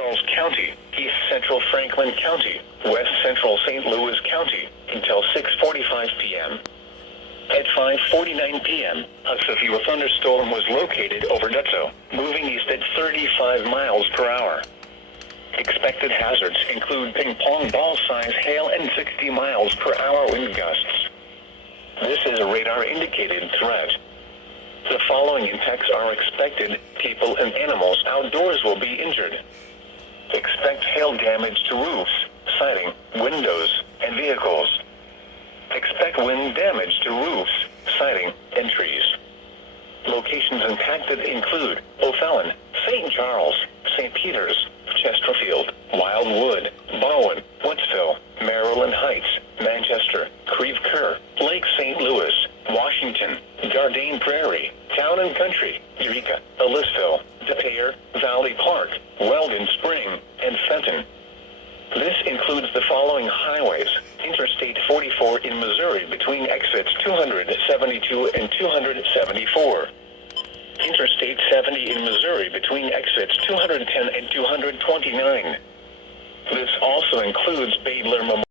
Charles County, East Central Franklin County, West Central St. Louis County, until 6:45 p.m. At 5:49 p.m., a severe thunderstorm was located over Nutso, moving east at 35 miles per hour. Expected hazards include ping-pong ball-size hail and 60 miles per hour wind gusts. This is a radar-indicated threat. The following impacts are expected. People and animals outdoors will be injured. Expect hail damage to roofs, siding, windows, and vehicles. Expect wind damage to roofs, siding, and trees. Locations impacted include O'Fallon, St. Charles, St. Peters, Chesterfield, Wildwood, Bowen, Woodsville, Maryland Heights, Manchester, Creve Coeur, Lake St. Louis, Washington, Garden Prairie, Town and Country, Eureka, Ellisville, DePere, Valley Park, Weldon Spring, and Fenton. This includes the following highways: Interstate 44 in Missouri between exits 272 and 274. Interstate 70 in Missouri between exits 210 and 229. This also includes Baylor Memorial.